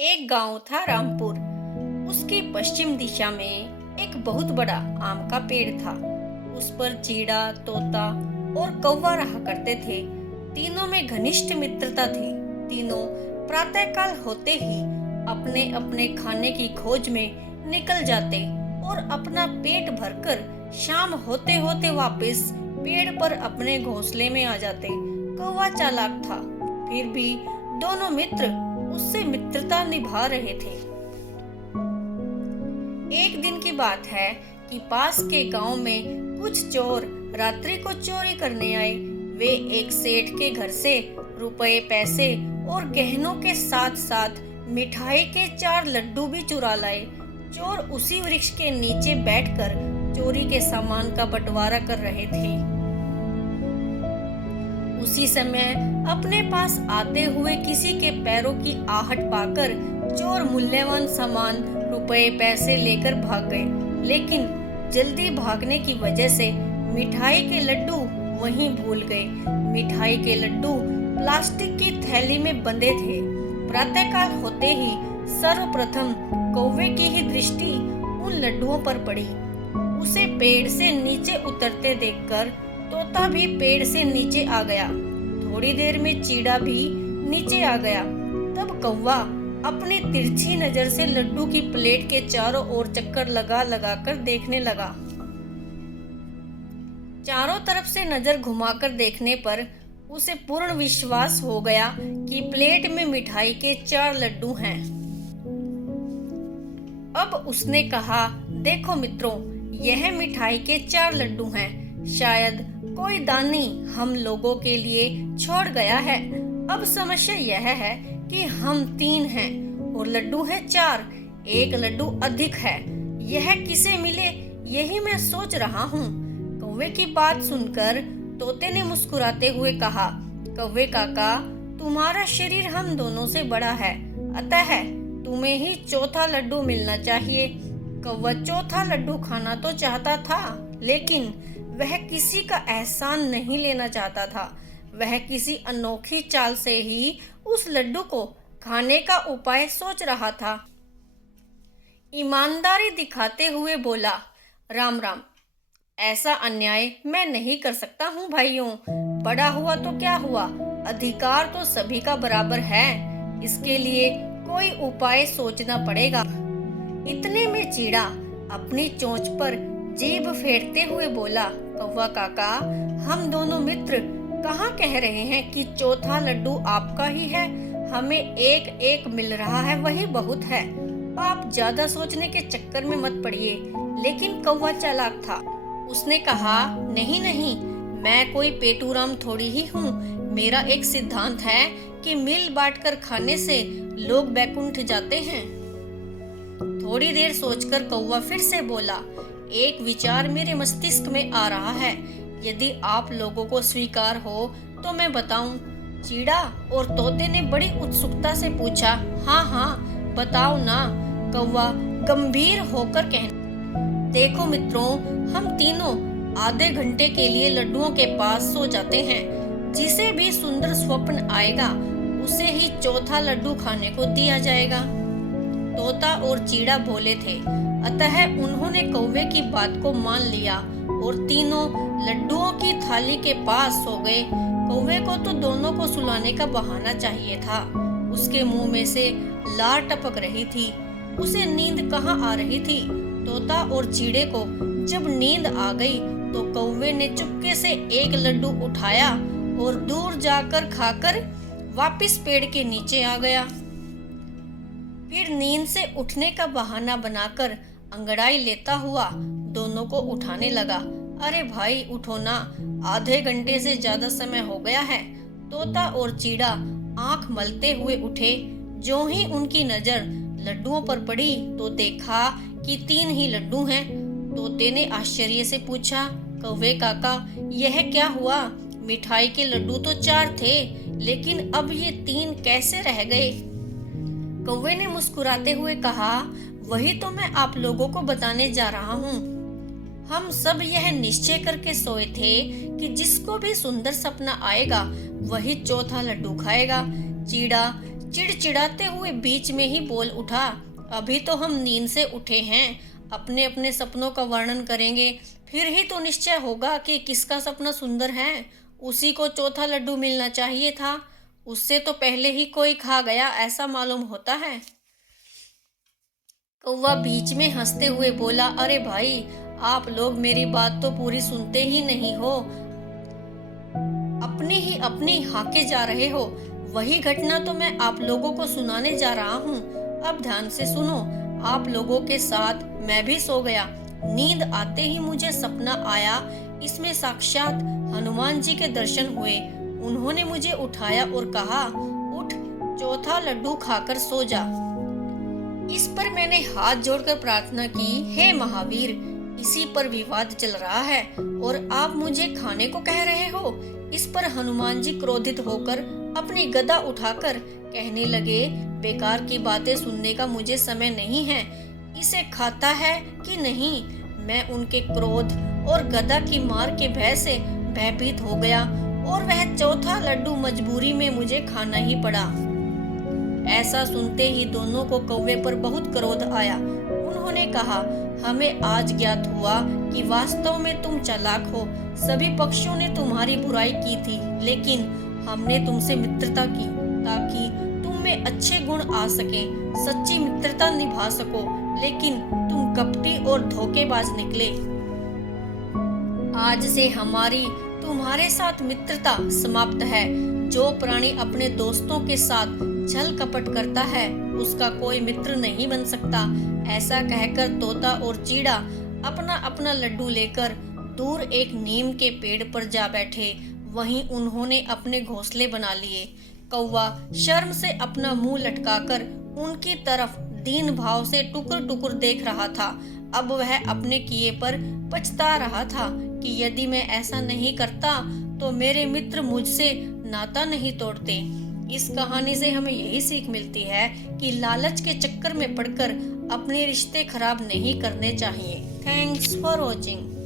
एक गांव था रामपुर। उसकी पश्चिम दिशा में एक बहुत बड़ा आम का पेड़ था। उस पर चीड़ा, तोता और कौवा रहा करते थे। तीनों में घनिष्ठ मित्रता थी। तीनों प्रातःकाल होते ही अपने अपने खाने की खोज में निकल जाते और अपना पेट भरकर शाम होते होते वापस पेड़ पर अपने घोंसले में आ जाते। कौवा चालाक था, फिर भी दोनों मित्र उससे मित्रता निभा रहे थे। एक दिन की बात है कि पास के गांव में कुछ चोर रात्रि को चोरी करने आए। वे एक सेठ के घर से रुपए, पैसे और गहनों के साथ साथ मिठाई के 4 लड्डू भी चुरा लाए। चोर उसी वृक्ष के नीचे बैठकर चोरी के सामान का बंटवारा कर रहे थे। उसी समय अपने पास आते हुए किसी के पैरों की आहट पाकर चोर मूल्यवान सामान, रुपए, पैसे लेकर भाग गए। लेकिन जल्दी भागने की वजह से मिठाई के लड्डू वहीं भूल गए। मिठाई के लड्डू प्लास्टिक की थैली में बंधे थे। प्रातःकाल होते ही सर्वप्रथम कौवे की ही दृष्टि उन लड्डुओं पर पड़ी। उसे पेड़ से नीचे उतरते देखकर तोता भी पेड़ से नीचे आ गया। थोड़ी देर में चीड़ा भी नीचे आ गया। तब कौवा अपनी तिरछी नजर से लड्डू की प्लेट के चारों ओर चक्कर लगा लगा कर देखने लगा। चारों तरफ से नजर घुमाकर देखने पर उसे पूर्ण विश्वास हो गया कि प्लेट में मिठाई के 4 लड्डू हैं। अब उसने कहा, देखो मित्रों, यह मिठाई के 4 लड्डू हैं। शायद कोई दानी हम लोगों के लिए छोड़ गया है। अब समस्या यह है कि हम 3 हैं और लड्डू हैं 4। एक लड्डू अधिक है। यह किसे मिले, यही मैं सोच रहा हूँ। कौवे की बात सुनकर तोते ने मुस्कुराते हुए कहा, कौवे काका, तुम्हारा शरीर हम दोनों से बड़ा है, अतः तुम्हें ही चौथा लड्डू मिलना चाहिए। कौवा चौथा लड्डू खाना तो चाहता था, लेकिन वह किसी का एहसान नहीं लेना चाहता था। वह किसी अनोखी चाल से ही उस लड्डू को खाने का उपाय सोच रहा था। ईमानदारी दिखाते हुए बोला, राम राम, ऐसा अन्याय मैं नहीं कर सकता हूँ भाइयों। बड़ा हुआ तो क्या हुआ, अधिकार तो सभी का बराबर है। इसके लिए कोई उपाय सोचना पड़ेगा। इतने में चीड़ा अपनी चोंच पर जीभ फेरते हुए बोला, कौवा काका, हम दोनों मित्र कहाँ कह रहे हैं कि चौथा लड्डू आपका ही है। हमें एक एक मिल रहा है, वही बहुत है। आप ज्यादा सोचने के चक्कर में मत पड़िए। लेकिन कौवा चालाक था। उसने कहा, नहीं नहीं, मैं कोई पेटूराम थोड़ी ही हूँ। मेरा एक सिद्धांत है कि मिल बांटकर खाने से लोग बैकुंठ जाते हैं। थोड़ी देर सोचकर कौवा फिर से बोला, एक विचार मेरे मस्तिष्क में आ रहा है। यदि आप लोगों को स्वीकार हो तो मैं बताऊं। चीड़ा और तोते ने बड़ी उत्सुकता से पूछा, हाँ हाँ बताओ ना। कौवा गंभीर होकर कहने, देखो मित्रों, हम तीनों आधे घंटे के लिए लड्डुओं के पास सो जाते हैं। जिसे भी सुंदर स्वप्न आएगा उसे ही चौथा लड्डू खाने को दिया जाएगा। तोता और चीड़ा बोले थे, अतः उन्होंने कौवे की बात को मान लिया और तीनों लड्डुओं की थाली के पास सो गए। कौवे को तो दोनों को सुलाने का बहाना चाहिए था। उसके मुंह में से लार टपक रही थी। उसे नींद कहाँ आ रही थी। तोता और चीड़े को जब नींद आ गई तो कौवे ने चुपके से एक लड्डू उठाया और दूर जाकर खाकर वापस पेड़ के नीचे आ गया। फिर नींद से उठने का बहाना बनाकर अंगड़ाई लेता हुआ दोनों को उठाने लगा। अरे भाई उठो ना, आधे घंटे से ज्यादा समय हो गया है। तोता और चीड़ा आंख मलते हुए उठे। जो ही उनकी नजर लड्डुओं पर पड़ी तो देखा कि 3 ही लड्डू हैं। तोते ने आश्चर्य से पूछा, कौवे काका, यह क्या हुआ? मिठाई के लड्डू तो 4 थे, लेकिन अब ये 3 कैसे रह गए? कौवे ने मुस्कुराते हुए कहा, वही तो मैं आप लोगों को बताने जा रहा हूँ। हम सब यह निश्चय करके सोए थे कि जिसको भी सुंदर सपना आएगा वही चौथा लड्डू खाएगा। चीड़ा चिड़चिड़ाते हुए बीच में ही बोल उठा, अभी तो हम नींद से उठे हैं, अपने अपने सपनों का वर्णन करेंगे, फिर ही तो निश्चय होगा कि किसका सपना सुंदर है। उसी को चौथा लड्डू मिलना चाहिए था, उससे तो पहले ही कोई खा गया ऐसा मालूम होता है। कौवा बीच में हंसते हुए बोला, अरे भाई, आप लोग मेरी बात तो पूरी सुनते ही नहीं हो, अपनी हाके जा रहे हो। वही घटना तो मैं आप लोगों को सुनाने जा रहा हूँ। अब ध्यान से सुनो। आप लोगों के साथ मैं भी सो गया। नींद आते ही मुझे सपना आया, इसमें साक्षात हनुमान जी के दर्शन हुए। उन्होंने मुझे उठाया और कहा, उठ, चौथा लड्डू खाकर सो जा। इस पर मैंने हाथ जोड़कर प्रार्थना की, हे महावीर, इसी पर विवाद चल रहा है और आप मुझे खाने को कह रहे हो। इस पर हनुमान जी क्रोधित होकर अपनी गदा उठाकर कहने लगे, बेकार की बातें सुनने का मुझे समय नहीं है, इसे खाता है कि नहीं। मैं उनके क्रोध और गदा की मार के भय से भयभीत हो गया और वह चौथा लड्डू मजबूरी में मुझे खाना ही पड़ा। ऐसा सुनते ही दोनों को कौवे पर बहुत क्रोध आया। उन्होंने कहा, हमें आज ज्ञात हुआ कि वास्तव में तुम चालाक हो। सभी पक्षियों ने तुम्हारी बुराई की थी, लेकिन हमने तुमसे मित्रता की ताकि तुम में अच्छे गुण आ सके, सच्ची मित्रता निभा सको, लेकिन तुम कपटी और धोखेबाज निकले। आज से हमारी तुम्हारे साथ मित्रता समाप्त है। जो प्राणी अपने दोस्तों के साथ छल कपट करता है, उसका कोई मित्र नहीं बन सकता। ऐसा कहकर तोता और चीड़ा अपना अपना लड्डू लेकर दूर एक नीम के पेड़ पर जा बैठे। वहीं उन्होंने अपने घोंसले बना लिए। कौवा शर्म से अपना मुंह लटकाकर उनकी तरफ दीन भाव से टुकुर टुकुर देख रहा था। अब वह अपने किए पर पछता रहा था कि यदि मैं ऐसा नहीं करता तो मेरे मित्र मुझसे नाता नहीं तोड़ते। इस कहानी से हमें यही सीख मिलती है कि लालच के चक्कर में पड़कर अपने रिश्ते खराब नहीं करने चाहिए। Thanks for watching.